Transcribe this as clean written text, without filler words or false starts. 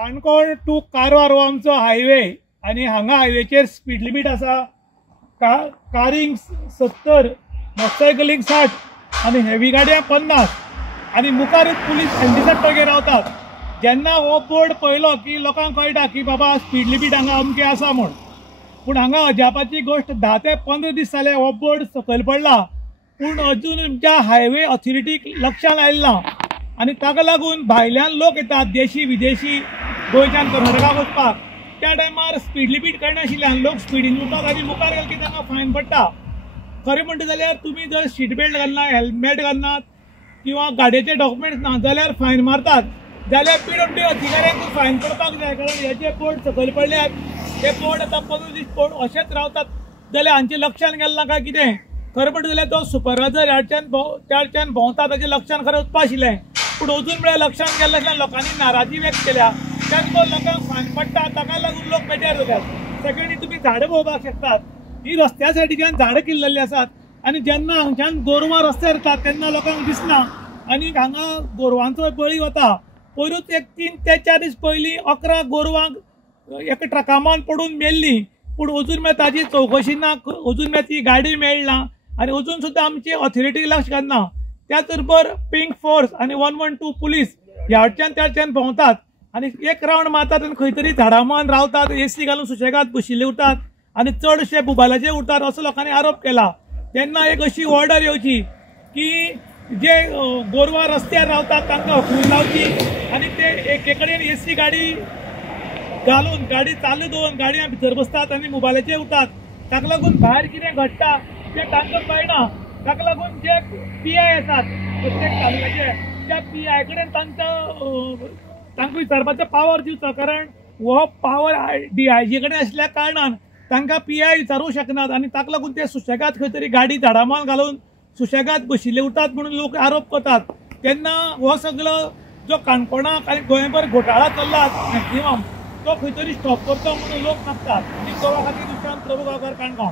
Canacona to Karwar हो आमचो highway आणि हांगा हायवेचेर स्पीड लिमीट आसा कारिंग 70, मोटरसायकलिंग 60 आणि हेवी गाडयांक 50 आणि मुखारूच पुलीस 68 रावतात। जेन्ना हो बोर्ड पळयलो की लोकांक कळटा की बाबा स्पीड लिमीट हांगा अमकें आसा म्हूण, पूण हांगा अजापाची गोष्ट 10 ते 15 दीस जाले हो बोर्ड सकयल पडला, पूण अजून आमच्या हायवे ऑथॉरिटीक लक्षांत आयलें ना आणि ताका लागून भायल्यान लोक येतात, देशी विदेशी गोंयच्यान कर्नाटकाक वचपाक। त्या टायमार स्पीड लिमीट कळनाशिल्ल्यान लोक स्पीडीन उरतात आनी मुखार गेले की तांकां फायन पडटा। खरें म्हणटा जाल्यार तुमी जर सीट बेल्ट घालना, हेल्मेट घालनात किंवा गाडयेचे डॉक्युमेंट्स ना जाल्यार फायन मारतात। जाल्यार पीडब्ल्यूडी अधिकाऱ्यांक फायन पडपाक जाय, कारण हे जे बोर्ड सकयल पडल्यात ते बोर्ड आतां 15 दीस बोर्ड अशेंच रावतात जाल्यार हांचे लक्षांत गेलें ना काय कितें? खरें म्हणटा जाल्यार तो सुपरवायझर ह्याच्यान भोंवता ताचें लक्षांत खरें वचपा आशिल्लें, पूण अजून मेळ्ळें लक्षांत गेल्ले नासल्यान लोकांनी नाराजी व्यक्त केल्या, त्याच लोकांक फायन पडटा, ताका लागून लोक बेजार जातात। सेकंडी तुमी झाडां पळोवपाक शकतात, ही रस्त्या सायडीच्यान झाडां किल्लल्लीं आसात आनी जेन्ना हांगच्यान गोरवां रस्त्यार येतात तेन्ना लोकांक दिसना आनी हांगा गोरवांचो बळी वता। पयरूच एक 3 ते 4 दीस पयलीं 11 गोरवांक एका ट्रकामान पडून मेल्लीं, पूण अजून मेळ ताजी चवकशी ना, अजून मेळ ती गाडी मेळना आनी अजून सुद्दां आमची ऑथॉरिटी लक्ष घालना। त्याच बरोबर पिंक फोर्स आणि 112 पुलीस ह्या वटच्यान त्या वटच्यान भोंवतात आनी एक रावंड मारतात आनी खंय तरी झाडां मान रावतात, एसी घालून सुशेगाद बशिल्ले उरतात आनी चडशे मोबायलाचेर उरतात असो लोकांनी आरोप केला। तेन्ना एक अशी ऑर्डर येवची की जे गोरवां रस्त्यार रावतात तांकां हकलून लावची आनी ते एके कडेन एसी गाडी घालून गाडी चालू दवरून गाडयां भितर बसतात आनी मोबायलाचेर उरतात। ताका लागून भायर कितें घडटा तें तांकां कळना। ताका लागून जे PI आसात प्रत्येक तालुक्याचे, त्या PI कडेन तांकां विचारपाचो पावर दिवचो, कारण हो पावर DIG कडेन आशिल्ल्या कारणान तांकां PI विचारूंक शकनात आनी ताका लागून ते सुशेगाद खंय तरी गाडी झाडामान घालून सुशेगाद बशिल्ले उरतात म्हणून लोक आरोप करतात। तेन्ना हो सगळो जो काणकोणाक आनी गोंयभर घोटाळा चल्ला मॅक्झिमम तो खंय तरी स्टॉप करचो म्हणून लोक मागतात। गोवा खातीर प्रभू गांवकार, काणकोण।